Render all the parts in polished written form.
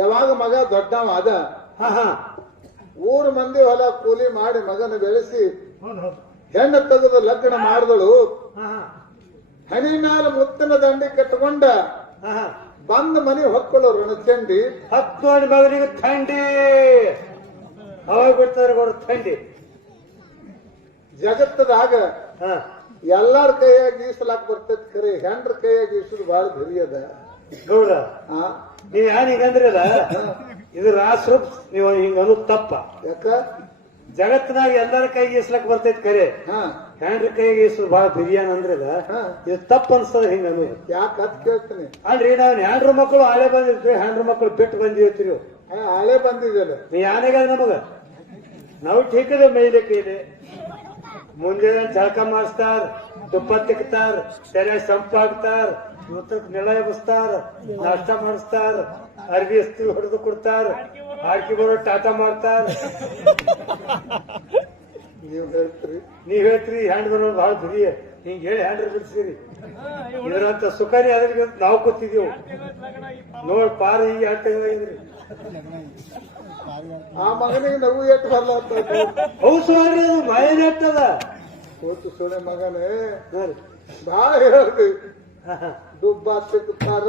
ಯಾವಾಗ ಮಗ ದೊಡ್ಡವಾದ ಊರು ಮಂದಿ ಹೊಲ ಕೂಲಿ ಮಾಡಿ ಮಗನ ಬೆಳೆಸಿ ಹೆಣ್ಣು ತೆಗೆದು ಲಗ್ನ ಮಾಡಿದಳು. ಹನಿ ಮ್ಯಾಲ ಮುತ್ತಿನ ದಂಡಿ ಕಟ್ಕೊಂಡ ಬಂದ ಮನೆ ಹೊಕ್ಕಳು ರಣಚಂಡಿ. ಹತ್ತು ಮಗನಿಗೆ ಥಂಡಿ ಅವಾಗ ಬಿಡ್ತಾರೆ ಗೌಡ ಥಂಡಿ. ಜಗತ್ತದಾಗ ಎಲ್ಲಾರ ಕೈಯಾಗ ಈಸಲಾಕ್ ಬರ್ತೈತಿ, ಖರೆ ಹೆಂಡ್ರ ಕೈಯಾಗ ಈಸುದು ಬಹಳ ಧರಿ ಅದ ಗೌಡ. ನೀವ್ ಯಾನ್ ಹಿಂಗಂದ್ರಲ್ಲ ಇದು ರಾಸು, ನೀವು ಹಿಂಗ ಅನ್ನೋದು ತಪ್ಪ. ಯಾಕ ಜಗತ್ತಿನಾಗ ಎಲ್ಲರ ಕೈಗೆ ಈಸ್ಲಕ್ ಬರ್ತೈತಿ ಖರೆ, ಹೆಂಡ್ರ ಕೈಗೆ ಈಸು ಬಹಳ ಬಿರಿಯಾನಿ ಅಂದ್ರಲ್ಲ ಇದು ತಪ್ಪು ಅನ್ಸ್ತದ ಹಿಂಗ ಅನ್ನೋದು. ಯಾಕೆ ಅದ್ ಕೇಳ್ತೀನಿ. ಅಲ್ರಿ ನಾವ್ ಹೆಂಡ್ರ ಮಕ್ಕಳು ಹಳೆ ಬಂದಿರ್ತೀವಿ, ಹೆಂಡ್ರ ಮಕ್ಕಳು ಬಿಟ್ಟು ಬಂದಿರ್ತೀವಿ. ಹಳೆ ಬಂದಿದೆಯಲ್ಲ ನೀ ಯಾನೆಗ ನಮಗ ನಾವು ಠೀಕದ ಮೈಲೆ ಕೈಲಿ ಮುಂಜಾನೆ ಜಳಕ ಮಾಡಿಸ್ತಾರ, ತುಪ್ಪ ತಿಕ್ತಾರ, ತೆರೆ ಸಂಪ ಹಾಕ್ತಾರ, ಇವತ್ತಕ್ಕೆ ನೆಲ ಎಬ್ಬಿಸ್ತಾರ, ನಾಷ್ಟ ಮಾಡಿಸ್ತಾರ, ಅರ್ಬಿ ಇಸ್ತ್ರಿ ಹೊಡೆದು ಕೊಡ್ತಾರ, ಆಡ್ಕಿ ಬರೋ ಟಾಟಾ ಮಾಡ್ತಾರ. ನೀವ್ ಹೇಳ್ತೀರಿ ಹ್ಯಾಂಡ್ ಬರೋದು ಬಹಳ ಬಿರಿಯ ಹಿಂಗ್ ಹೇಳಿ ಹ್ಯಾಂಡ್ರ ಬಿಡ್ಸಿರಿ. ಇದರಂತ ಸುಖಾರಿ ಅದ್ರಿಗೆ ನಾವು ಕೂತಿದೀವು ನೋಡ್ ಪಾರ ಹೀಗೆ ಹೇಳ್ತಿದ್ರಿ. ಆ ಮಗನಿಗೆ ನಗು ಎಟ್ಟು ಬರಲ್ಲ ಹೌದು ಅದು ಮಾಯನ ಎಟ್ಟದ ಕೂತು ಸುಳೆ ಮಗನೇ ಬಹಳ ಹೇಳ್ರಿ. ದುಬ್ಬ ತಿಕ್ತಾರ,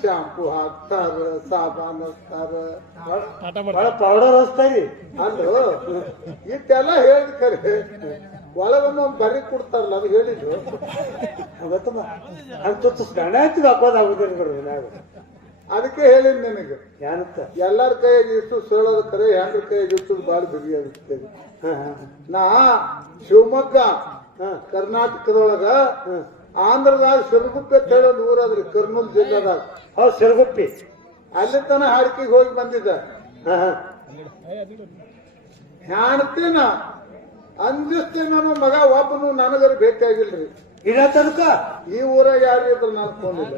ಶಾಂಪು ಹಾಕ್ತಾರ, ಸಾಬಾನ್ ಹಚ್ತಾರ, ಬಹಳ ಪೌಡರ್ ಹಚ್ತಾರಿ. ಅಲ್ಲೋ ಇಟ್ಟೆಲ್ಲ ಹೇಳಿದ್ ಖರೆ ಒಳಗೊಮ್ಮೆ ಬರಿ ಕೊಡ್ತಾರಲ್ಲ ಅದು ಹೇಳಿದ್ರು. ಗಣ ಹಚ್ಚಿದ ಹಾಕೋದಾಗುದಿಲ್ಲ ನಾವು. ಅದಕ್ಕೆ ಹೇಳಿದ್ ನಿನಗೆ ಏನಂತ ಎಲ್ಲಾರ ಕೈಯಾಗಿ ಇಟ್ಟು ಸೋಳೋದು ಖರೆ, ಹೆಂಡ್ರ ಕೈಯಾಗಿ ಇಟ್ಟು ಬಾಳ ಬಿರಿಯಾಗಿ. ನಾ ಶಿವಮೊಗ್ಗ ಕರ್ನಾಟಕದೊಳಗ ಆಂಧ್ರದಾಗ ಸಿರುಗುಪ್ಪಿ ಅಂತ ಹೇಳಿ ಒಂದು ಊರಾದ್ರಿ, ಕರ್ನೂಲ್ ಜಿಲ್ಲಾದಾಗ. ಹೌದು ಸಿರುಗುಪ್ಪಿ. ಅಲ್ಲಿ ತನ ಹಾಡ್ಕಿಗೆ ಹೋಗಿ ಬಂದಿದ್ದ. ಹೆಣ್ತಿನ ಅಂಜಿಸ್ತೀನಿ ನನ್ನ ಮಗ ಒಬ್ಬನು ನನಗರ ಬೇಕಾಗಿಲ್ರಿ. ಇಡ ತನಕ ಈ ಊರಾಗ ಯಾರು ಇದ್ರು ನಾನು ಕೊಂಡಿಲ್ಲ.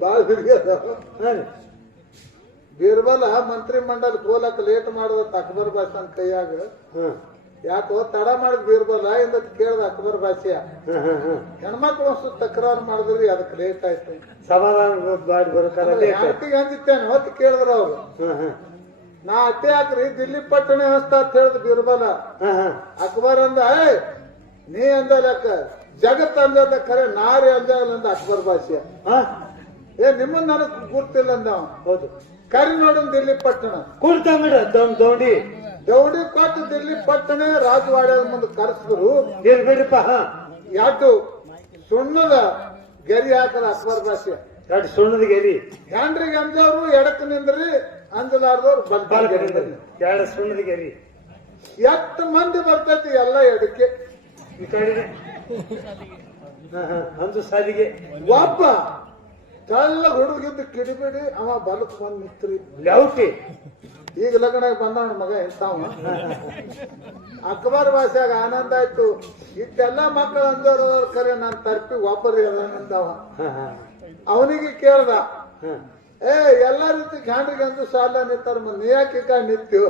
ಬಾಳ ಹಿರಿಯದ ಬೀರ್ಬಲ ಮಂತ್ರಿ ಮಂಡಲ ಹೋಲಕ್ ಲೇಟ್ ಮಾಡದ ಅಕ್ಬರ್ ಬಾಷನ್ ಕೈಯಾಗ. ಯಾಕೋ ತಡ ಮಾಡಿದ್ ಬೀರ್ಬಲ ಇಂದ ಕೇಳ್ದ ಅಕ್ಬರ್ ಭಾಷೆಯ ಹೆಣ್ಮಕ್ಳು ಅಷ್ಟು ತಕರಾರು ಮಾಡಿದ್ರಿ, ಅದಕ್ಕೆ ಲೇಟ್ ಆಯ್ತು. ಸಮಾಧಾನ ಹೆಂಡತಿಗೆ ಅಂದಿತ್ತೇನೆ ಹೊತ್ತು ಕೇಳಿದ್ರ ಅವ್ರು. ನಾ ಅಟ್ಟೆ ಹಾಕ್ರಿ ದಿಲ್ಲಿ ಪಟ್ಟಣ ಹಸ್ತ ಅಂತ ಹೇಳ್ದ ಬೀರ್ಬಲ. ಅಕ್ಬರ್ ಅಂದ ನೀ ಅಂದಲಕ್ಕ ಜಗತ್ ಅಂದ ಖರೆ ನಾರಿ ಅಂದ ಅಕ್ಬರ್ ಭಾಷೆಯ. ನಿಮ್ಮನ್ನ ನನಗ್ ಗುರ್ತಿಲ್ಲ ಅಂದ. ಹೌದು ಕರಿ ನೋಡನ್ ದಿಲ್ಲಿ ಪಟ್ಟಣ ಕುರ್ತ ಬಿಡ ದೌಡಿ ದೌಡಿ ಕೊಟ್ಟು ದಿಲ್ಲಿ ಪಟ್ಟಣ ರಾಜವಾಡ್ಯದ ಮುಂದೆ ಕರೆಸಿದ್ರು. ಬಿಡ್ರಿಪ್ಪ ಯಾಟು ಸುಣ್ಣದ ಗೆರಿ ಹಾಕದ ಅಕ್ಬರ್ ಭಾಷೆ. ಎರಡು ಸುಣ್ಣದ ಗೆರಿ ಹೆಂಡ್ರಿಗೆ ಅಂದವ್ರು ಎಡಕ್ ನಿಂದ್ರಿ, ಅಂಜಲಾರ್ದವ್ರು ಬಲ್ಬಾಲ್ ಎರಡು ಸುಣ್ಣದ ಗೆರಿ. ಎಷ್ಟು ಮಂದಿ ಬರ್ತೈತಿ ಎಲ್ಲ ಎಡಕ್ಕೆ. ಈ ಕಡೆ ಒಂದು ಸಾಲಿಗೆ ಒಬ್ಬ ತೆಳ್ಳ ಹುಡುಗಿದ್ದು ಕಿಡಿಬಿಡಿ ಅವ ಬಲಕ್ ಬಂದ್ ನಿತ್ರಿ ಲೆಔಟಿ. ಈಗ ಲಗ್ನ ಬಂದವನ ಮಗ ಎಂತಾವ. ಅಕ್ಬರ್ ಭಾಷೆಯಾಗ ಆನಂದ ಆಯ್ತು. ಇಷ್ಟೆಲ್ಲ ಮಕ್ಕಳು ಅಂದವ್ರ ಕರೆ ನಾನ್ ತರ್ಪಿ ಒಬ್ಬರಿ ಅಂದವ. ಅವನಿಗೆ ಕೇಳ್ದ ಎಲ್ಲ ರೀತಿ ಹ್ಯಾಂಡ್ರಿಗೆ ಅಂದು ಸಾಲ ನಿಂತಾರ, ನೀ ಯಾಕೆ ನಿಂತು?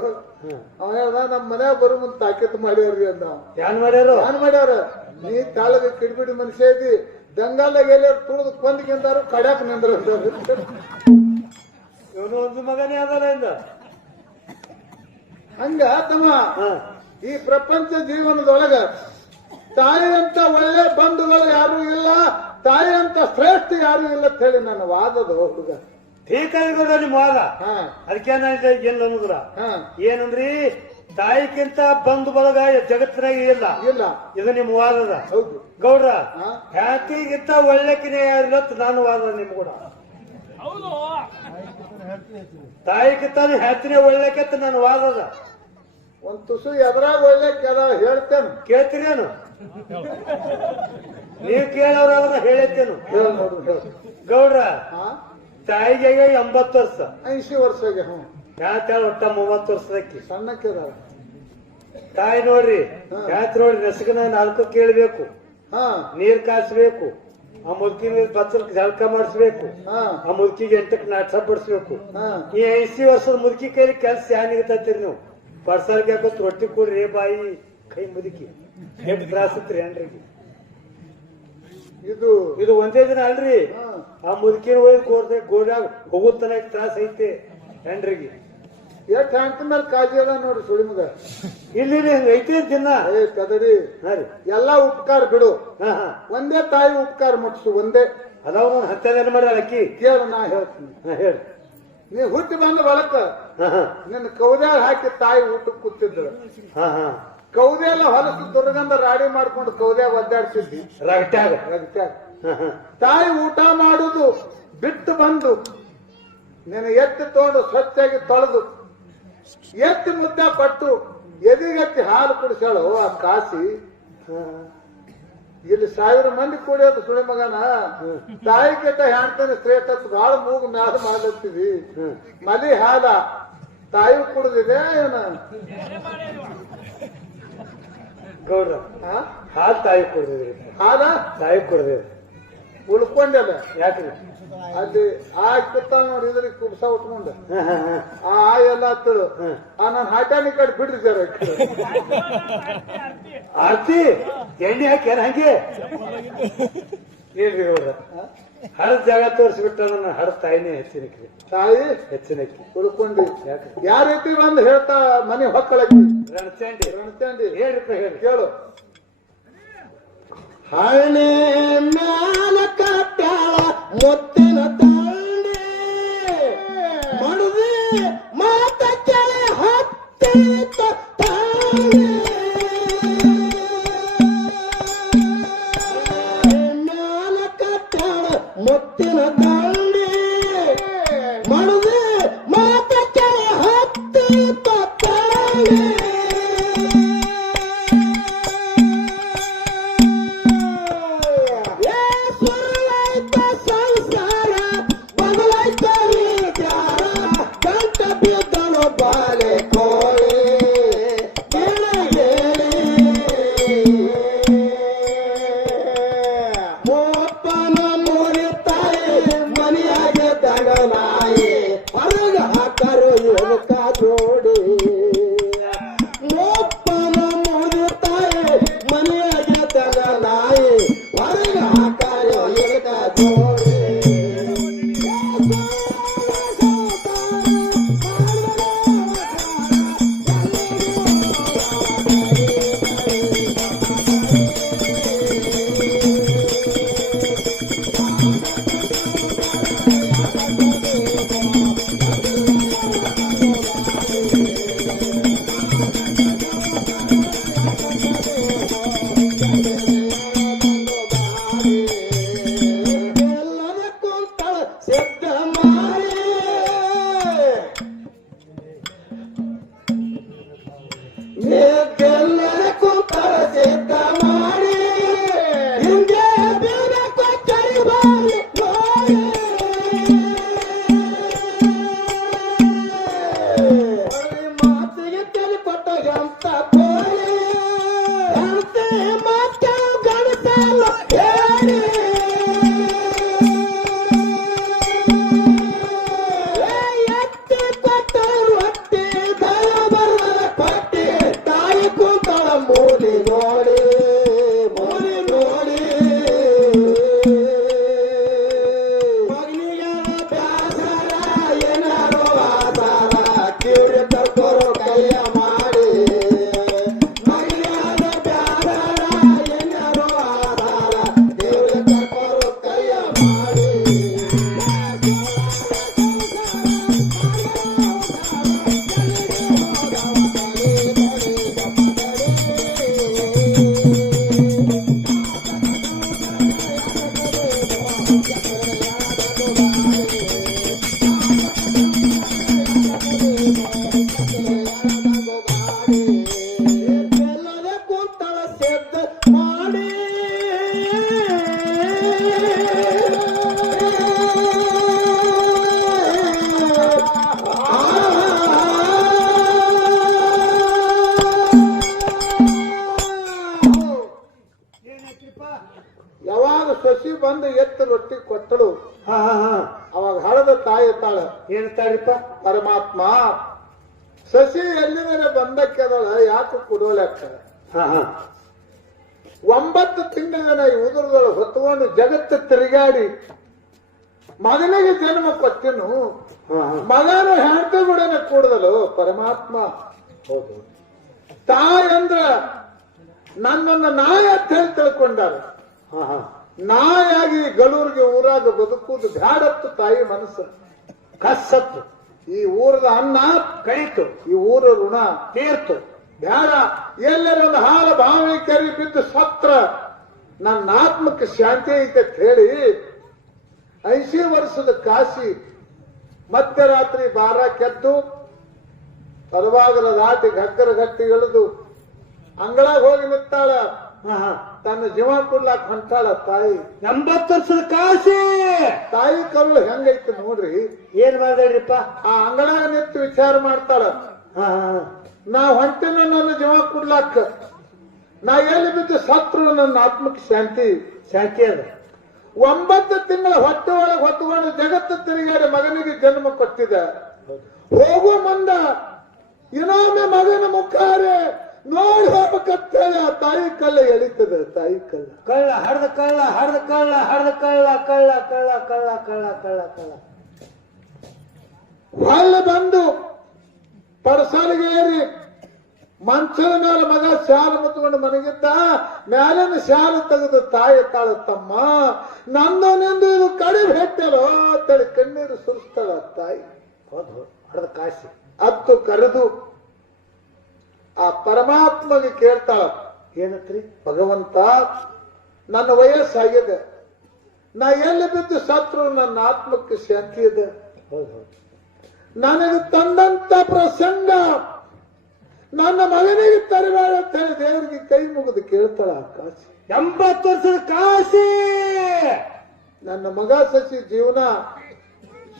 ಅವ ಹೇಳ್ದ ನಮ್ ಮನ್ಯಾಗ ಬರೋ ಮುಂದ್ ತಾಕೀತ್ ಮಾಡ್ಯಾರ್ರಿ ಅಂದ. ಏನ್ ಮಾಡ್ಯಾರ? ನೀ ತಾಳಗ ಕಿಡ್ಬಿಡಿ ಮನುಷ್ಯ ಇದ್ದಿ, ದಂಗಾಲಾಗ ಎಲ್ಲಾರು ತುಳಿದು ಕೊಂದ್ಕೊಂಡಾರು ಕಡ್ಯಾಕ್ ನಿಂದ್ರ. ಇವನು ಒಂದು ಮಗನೇ ಅದಲ್ಲ ಇಂದ. ಹಂಗ ತಮ್ಮ ಈ ಪ್ರಪಂಚ ಜೀವನದೊಳಗ ತಾಯಿ ಅಂತ ಒಳ್ಳೆ ಬಂಧುಗಳು ಯಾರು ಇಲ್ಲ, ತಾಯಿ ಅಂತ ಶ್ರೇಷ್ಠ ಯಾರು ಇಲ್ಲ ಅಂತ ಹೇಳಿ ನನ್ನ ವಾದದ ಹುಡುಗ. ಠೀಕಾಯಿಗೋದ ನಿಮ್ಮ ವಾದ. ಅದಕ್ಕೇನ ಏನ್ ಅನ್ನುದ್ರ ಏನಂದ್ರಿ, ತಾಯಿಗಿಂತ ಬಂಧು ಬಳಗ ಜಗತ್ತಿನಾಗ ಇಲ್ಲ. ಇದು ನಿಮ್ಮ ವಾದದ. ಹೌದು ಗೌಡ್ರ, ಹ್ಯಾತಿಗಿಂತ ಒಳ್ಳೆಕಿನೇ ಯಾರಿಲ್ಲ ನಾನು ವಾದ ನಿಮ್ ಕೂಡ. ತಾಯಿಗಿಂತ ಹ್ಯಾತಿನೇ ಒಳ್ಳೆಕತ್ತ ನನ್ನ ವಾದದ. ಒಂದ್ ತುಸು ಎದ್ರಾಗ ಒಳ್ಳೆ ಹೇಳ್ತೇನೆ, ಕೇಳ್ತೀರೇನು? ನೀವ್ ಕೇಳೋರಾದ್ರ ಹೇಳತ್ತೇನು? ಗೌಡ್ರ, ತಾಯಿಗೆ 80 ವರ್ಷ, 80 ವರ್ಷಗೆ. ಹ್ಯಾತ ಒಟ್ಟ 30 ವರ್ಷದಕ್ಕಿ ಸಣ್ಣಕ್ಕೆ ತಾಯಿ ನೋಡ್ರಿ. ಹ್ಯಾತ್ ನೋಡ್ರಿ ನಸಗನ 4 ಕೇಳ್ಬೇಕು, ನೀರ್ ಕಾಯಿಸ್ಬೇಕು, ಆ ಮುದುಕಿ ಬಚ್ಚಲ್ ಜಳಕ ಮಾಡಿಸ್ಬೇಕು, ಆ ಮುದುಕಿಗೆ 8ಕ್ಕೆ ನಾಟ ಬಡಿಸ್ಬೇಕು. ಈ 80 ವರ್ಷದ ಮುದುಕಿ ಕೈಲಿ ಕೆಲ್ಸ ಏನಿಗತ್ತೀರಿ ನೀವು? ಪರ್ಸಲ್ಗೆ ಹಾಕೋತ್ ರೊಟ್ಟಿ ಕೊಡ್ರಿ ಬಾಯಿ ಕೈ ಮುದುಕಿ ಎಷ್ಟು ತ್ರಾಸತ್ರಿ ಹೆಂಡ್ರಿಗೆ. ಇದು ಒಂದೇ ದಿನ ಅಲ್ರಿ, ಆ ಮುದುಕಿನ ಹೋಗಿ ಗೋಡ್ಯಾಗ ಹೋಗುತ್ತಾನ ತ್ರಾಸ ಐತೆ ಹೆಂಡ್ರಿಗೆ. ಎಷ್ಟು ಹಂತ ಮೇಲೆ ಕಾಜಿ ಅದ ನೋಡಿ ಸುಳಿ ಮಗ. ಇಲ್ಲಿ ಐತೆ ದಿನ ಕದಡಿ ಎಲ್ಲಾ ಉಪಕಾರ ಬಿಡು. ಒಂದೇ ತಾಯಿ ಉಪಕಾರ ಮುಟ್ಸು, ಒಂದೇ ಅದಾವ ಹತ್ತೇನ ಮಾಡಿ ಅಕ್ಕಿ ಕೇಳು. ನಾ ಹೇಳ್ತೀನಿ, ಹೇಳಿ. ನೀ ಹುಟ್ಟಿ ಬಂದ ಬಳಕ ನಿನ್ನ ಕೌದ್ಯಾಗ ಹಾಕಿ ತಾಯಿ ಊಟಕ್ಕೆ ಕೂತಿದ್ರು. ಕೌದ್ಯಾಲ ಹೊಲಸು ದುರ್ಗಂಧ ರಾಡಿ ಮಾಡ್ಕೊಂಡು ಕೌದ್ಯಾಗ ಒದ್ದಾಡ್ತಿದ್ದಿ ರಗಟ್ಯಾಗ. ತಾಯಿ ಊಟ ಮಾಡುದು ಬಿಟ್ಟು ಬಂದು ನಿನ್ನ ಎತ್ತಿ ತಗೊಂಡು ಸ್ವಚ್ಛಾಗಿ ತೊಳೆದು ಎತ್ತಿ ಮುದ್ದೆ ಪಟ್ಟು ಎದಿಗತ್ತಿ ಹಾಲು ಕುಡಿಸಾಳು ಆ ಕಾಸಿ. ಇಲ್ಲಿ 1000 ಮಂದಿ ಕುಡಿಯೋದು ಸುಳಿ ಮಗನ. ತಾಯಿ ಕೆಟ್ಟ ಹೆಣ್ತಾನೆ ಶ್ರೇಷ್ಠ ಬಾಳ ಮೂಗು ಮ್ಯಾಲ ಮಾಡ್ಲತ್ತೀವಿ. ಮಲಿ ಹಾಲ ತಾಯಿ ಕುಡ್ದಿದೆ ಏನ ಗೌಡ್ರ? ಹಾಲು ತಾಯಿ ಕುಡ್ದಿದ್ರಿ. ಹಾಲ ತಾಯಿ ಕುಡ್ದಿದ್ರಿ ಉಳ್ಕೊಂಡೆಲ್ಲ. ಯಾಕ್ರಿ? ಅಲ್ಲಿ ಕೂತ ನೋಡಿ ಇದ್ರಿಗೆ ಕುಬ್ಸ ಉಟ್ಕೊಂಡ ಆ ಎಲ್ಲ ಹತ್ತಳು. ನಾನು ಹಾಟಾನಿ ಕಡೆ ಬಿಡ್ರಿದ್ದಾರೆ. ಆರ್ತಿ ಎಣ್ಣೆ ಹಾಕ್ಯಾರ ಹಂಗೆ ಏನ್ರಿ ಗೌಡ್ರ? ಹಡದ ಜಾಗ ತೋರಿಸ್ಬಿಟ್ಟ ನನ್ನ ಹಡದ ತಾಯಿನೇ ಹೆಚ್ಚಿನಕ್ರಿ. ತಾಯಿ ಹೆಚ್ಚಿನಕ್ಕಿ ಉಳ್ಕೊಂಡಿ. ಯಾಕೆ? ಯಾವ ರೀತಿ ಬಂದು ಹೇಳ್ತಾ ಮನೆ ಹೊಕ್ಕಳಕ್ಕಿ ರಣಚಂಡಿ ರಣಚಂಡಿ ಹೇಳ್ರಿಪ್ಪ ಹೇಳಿ. ಕೇಳು. ಹಣೆ ಮ್ಯಾಲ ಕಟ್ಟಾಳ ಮುತ್ತಿನ ತಾಂಡೆ ಮಡುವೆ ಮಾತ ಕೆಳೆ ಹತ್ತೆ ತಾಂಡೆ ಮ್ಯಾಲ ಕಟ್ಟಾಳ ಮುತ್ತಿನ ತಾಂಡೆ ಮಡುವೆ ಮಾತ ಕೆಳೆ ಹತ್ತೆ ತಾಂಡೆ ಯಾವಾಗ ಶಶಿ ಬಂದು ಎತ್ತು ರೊಟ್ಟಿ ಕೊಟ್ಟಳು ಅವಾಗ ಹಳದ ತಾಯಿ ತಾಳ ಹೇಳ್ತಾರಿಪ್ಪ ಪರಮಾತ್ಮ ಶಶಿ ಎಲ್ಲಿಂದ ಬಂದಕ್ಕೆ ಅದಳ ಯಾಕೆ ಕೊಡೋಲೆಕ್ಕ 9 ತಿಂಗಳಿನ ಈ ಉದುರದಳು ಹೊತ್ಕೊಂಡು ಜಗತ್ತು ತಿರುಗಾಡಿ ಮಗನಿಗೆ ಜನ್ಮ ಕೊಟ್ಟನು ಮಗನ ಹೆಂಡತಿ ಗುಡನೆ ಕೂಡದಲು ಪರಮಾತ್ಮ. ಹೌದು, ತಾಯಿ ಅಂದ್ರ ನನ್ನನ್ನ ನಾಯಿ ಅಂತ ಹೇಳಿ ತಿಳ್ಕೊಂಡಾರ. ನಾಯಾಗಿ ಗಲೂರಿಗೆ ಊರಾಗ ಬದುಕುವುದು ಬ್ಯಾಡತ್ತು ತಾಯಿ ಮನಸ್ಸು ಕಸತ್ತು. ಈ ಊರದ ಅನ್ನ ಕಳೀತು, ಈ ಊರ ಋಣ ತೀರ್ತು. ಬ್ಯಾಡ ಎಲ್ಲರ ಒಂದು ಹಾಲ ಬಾವಿ ಕೆರಿ ಬಿದ್ದು ಸತ್ರ ನನ್ನ ಆತ್ಮಕ್ಕೆ ಶಾಂತಿ ಐತೆ ಅಂತ ಹೇಳಿ 80 ವರ್ಷದ ಕಾಶಿ ಮಧ್ಯರಾತ್ರಿ ಬಾರ ಕೆದ್ದು ತಲಬಾಗಲ ದಾಟಿ ಗಗ್ಗರ ಗಟ್ಟಿ ಇಳಿದು ಅಂಗಳಾಗ ಹೋಗಿ ನಿಂತಾಳ. ತನ್ನ ಜೀವ ಕೊಡ್ಲಾಕ್ ಹೊಂಟಾಳ ತಾಯಿ. 80 ವರ್ಷದ ಕಾಸಿ ತಾಯಿ ಕರುಳು ಹೆಂಗೈತಿ ನೋಡ್ರಿ. ಏನ್ ಮಾಡ್ರಿಪ್ಪ? ಆ ಅಂಗಳಾಗ ನಿಂತು ವಿಚಾರ ಮಾಡ್ತಾಳ. ನಾ ಹೊಂಟಿನ ನನ್ನ ಜೀವ ಕೊಡ್ಲಾಕ, ನಾ ಎಲ್ಲಿ ಬಿದ್ದು ಸತ್ರು ನನ್ನ ಆತ್ಮಕ್ಕೆ ಶಾಂತಿ ಅದ. 9 ತಿಂಗಳ ಹೊಟ್ಟೆ ಒಳಗೆ ಹೊತ್ತುಕೊಂಡು ಜಗತ್ತು ತಿರುಗಾಡಿ ಮಗನಿಗೆ ಜನ್ಮ ಕೊಟ್ಟಿದೆ. ಹೋಗುವ ಮುಂದ ಇನ್ನೊಮ್ಮೆ ಮಗನ ಮುಖಾರೆ ನೋಡಿ ಹೋಗ್ಬೇಕಂತೇಳಿ ಆ ತಾಯಿ ಕಳ್ಳ ಎಳಿತದೆ. ತಾಯಿ ಕಳ್ಳ ಹರ್ದ ಕಳ್ಳ ಹೊಳ್ಳಿ ಬಂದು ಪಡಸಾಲಿಗೆ ಏರಿ ಮಂಚದ ಮೇಲೆ ಮಗ ಶಾಲು ಮುತ್ಕೊಂಡು ಮನೆಗಿದ್ದ. ಮ್ಯಾಲಿನ ಶಾಲು ತೆಗೆದು ತಾಯಿ ತಾಳ, ತಮ್ಮ ನಂದು ನಿಂದು ಇದು ಕಡಿಮೆ ಹೆಟ್ಟಲೋ ಅಂತೇಳಿ ಕಣ್ಣೀರು ಸುರಿಸ್ತಾಳ ತಾಯಿ. ಹರ್ದ ಕಾಸಿ ಅತ್ತು ಕರೆದು ಆ ಪರಮಾತ್ಮಗೆ ಕೇಳ್ತಾಳ, ಏನತ್ರಿ? ಭಗವಂತ, ನನ್ನ ವಯಸ್ಸಾಗಿದೆ, ನಾ ಎಲ್ಲಿ ಬಿದ್ದು ಸತ್ರು ನನ್ನ ಆತ್ಮಕ್ಕೆ ಶಾಂತಿ ಇದೆ. ನನಗೆ ತಂದಂತ ಪ್ರಸಂಗ ನನ್ನ ಮಗನಿಗೆ ತರಬೇಡ ಅಂತ ಹೇಳಿ ದೇವರಿಗೆ ಕೈ ಮುಗಿದು ಕೇಳ್ತಾಳ ಕಾಶಿ. 80 ವರ್ಷದ ಕಾಶಿ, ನನ್ನ ಮಗ ಸಸಿ ಜೀವನ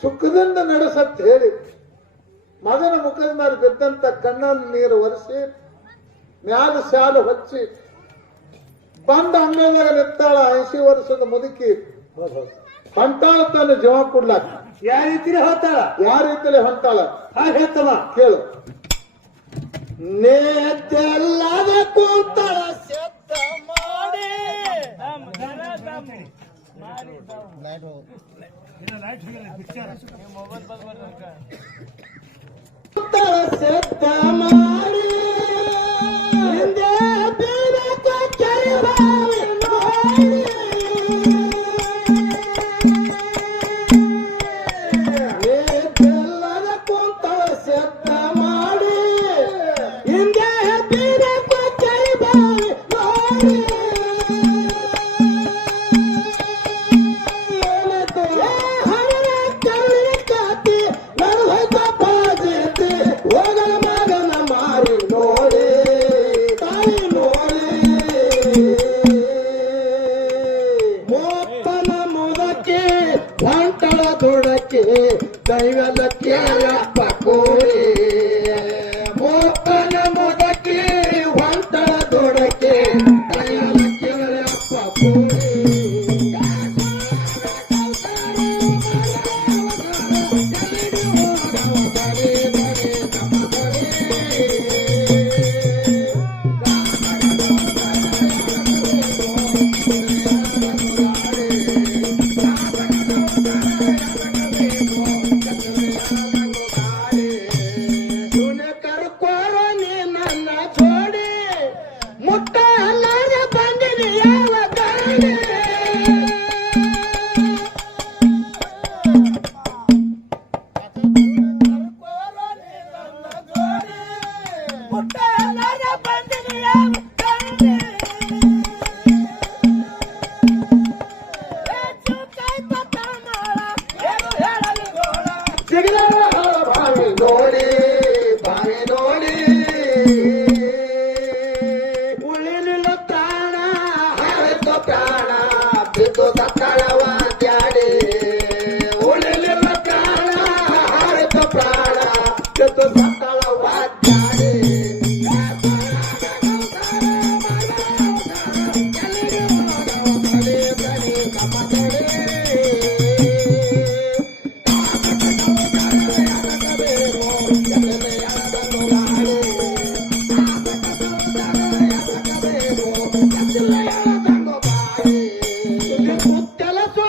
ಸುಖದಿಂದ ನಡೆಸತ್ ಹೇಳಿ ಮಗನ ಮುಖದ ಮೇಲೆ ಬಿದ್ದಂತ ಕಣ್ಣನ್ನು ನೀರು ಒರೆಸಿ ಮ್ಯಾಲ ಶಾಲು ಹಚ್ಚಿ ಬಂದ ಅಂಗಳದಾಗ ನಿಂತಾಳ 80 ವರ್ಷದ ಮುದುಕಿ. ಹೊಂಟಾಳ ತನ್ನ ಜೀವ ಕೊಡ್ಲಾಕ. ಯಾವ ರೀತಿಲಿ ಹೋಗ್ತಾಳ? ಯಾವ ರೀತಿಯಲ್ಲಿ ಹೊಂಟಾಳ ಹಾಗೆ ಹೇಳ್ತಮ್ಮ ಕೇಳು. ನೇತೆಲ್ಲದ ಕೂತಳ ಸೆತ್ತ ಮಾಡಿ ಸೆತ್ತ ಮಾಡಿ ಹಿಂದೆ ಬೀರಕ ಚರಿಬಾವಿ ನೋಡಿ ನೇತೆಲ್ಲದ ಕೂತಳ ಸೆತ್ತ ಮಾಡಿ ಹಿಂದೆ ಬೀರಕ ಚರಿಬಾವಿ ನೋಡಿ ದೈವದ ಕೇಳಪ್ಪ ಕೋರಿ ಮೋಪನ ಮುದಕ್ಕೆ ಹೊಂಟಳ ದೊಡಕ್ಕೆ ದೈವದ ಕೇಳಪ್ಪ ಕೋರಿ ಕೆಲಸ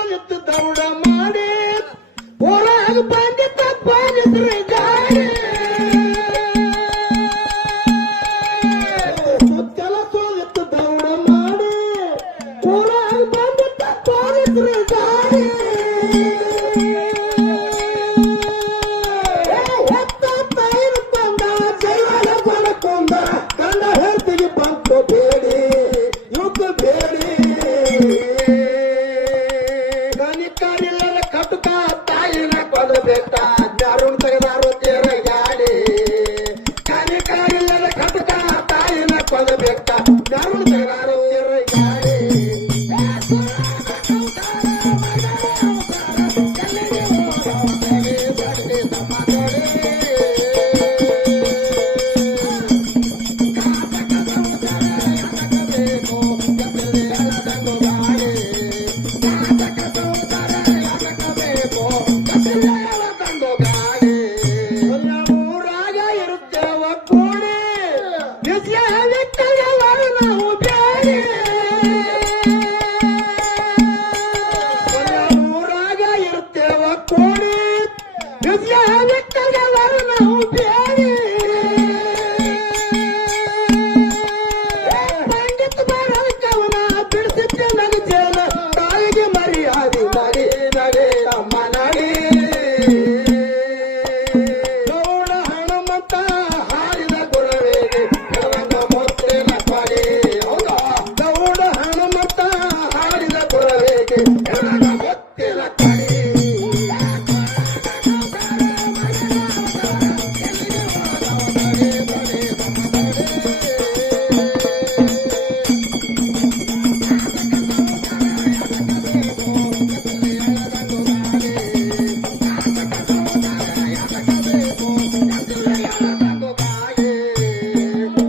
ನನಗ ಗೊತ್ತಿಲ್ಲ ತಡಿ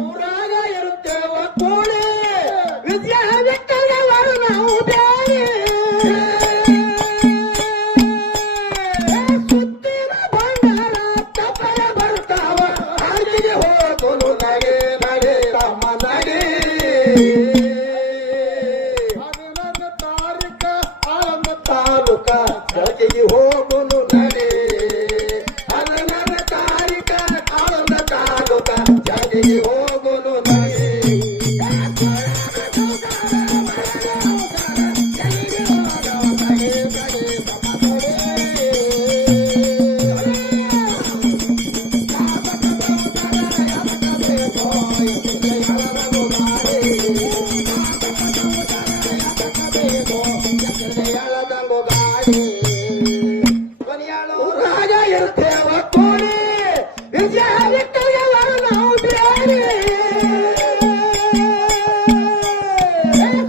ಊರಾಗ ಇರುತ್ತೇವ ಕೂಡಿ ವಿದ್ಯಾ ಬಿಟ್ಟವರು ನಾವು ಬ್ಯಾರೆ ಸುತ್ತಿನ ಬಂಗಾರ ತಪ್ಪಲ ಬರ್ತಾವ ಆರ್ತಿಗೆ ಹೋಗೋನು ನಡೆ ನಡೆ ತಮ್ಮ ನಡೆ ತಾಲೂಕ ಜಗಿಗೆ ಹೋಗೋನು ನಡೆ ಹನ್ನೊಂದರ ತಾರೀಕ ಆಳಂದ ತಾಲೂಕ ಜಗಿಗೆ ಹೋಗೋನು ನಡೆ ಊರಾಗ ಇರ್ತೇವ ಕೂಡಿ ವಿದ್ಯಾ ಬಿಟ್ಟವರು ನಾವು ಬ್ಯಾರೆ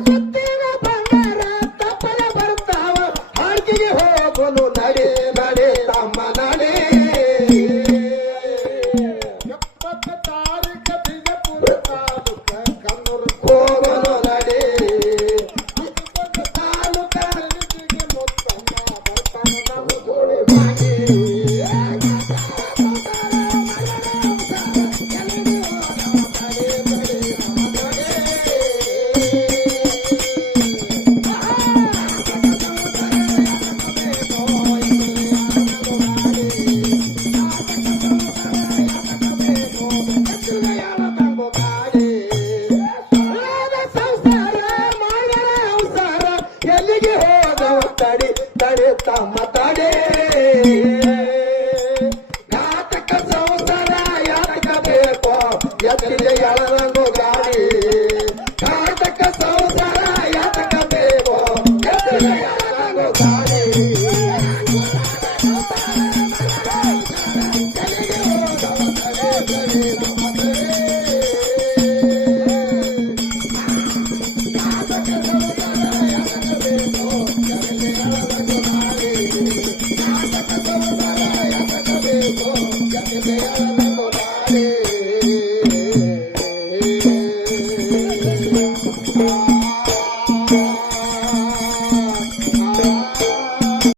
ಸುತ್ತಿನ ಬಂಗಾರ ತಪ್ಪಲ ಬರ್ತಾವ ಹಾಡ್ಕಿಗೆ ಹೋಗೋನು ನಡೆ ನಡೆ ತಮ್ಮ ನಡೆ 70 ತಾರೀಖ ಬಿಜಾಪುರ ತಾಲೂಕ ಕನ್ನೂರು ಹೋಗೋನು ನಡೆ ತಾಲೂಕ ನಿಧಿಗೆ ಮೊತ್ತಮ್ಮ ಬರ್ತಾನ ನಮ್ಮ ಜೋಡಿ ಬಾಗಿ ಸಂಸಾರ ಮಾಡರ ಅವಸರ ಎಲ್ಲಿಗೆ ಹೋದವ ತಡಿ ತಡೆ ತಮ್ಮ ತಡೆ ನಾಟಕ ಸಂಸಾರ ಯಾತಕ ಬೇಕೋ ಎತ್ತಿಗೆ ಎಳರಂಗು ಗಾಡಿ ನಾಟಕ ಸಂಸಾರ ಯಾತಕ ಬೇಕೋ ಎತ್ತಿಗೆ ಎಳರಂಗು ಗಾಡಿ ಎಲ್ಲಿಗೆ ಹೋದವ ತಡೆ ತಡೆ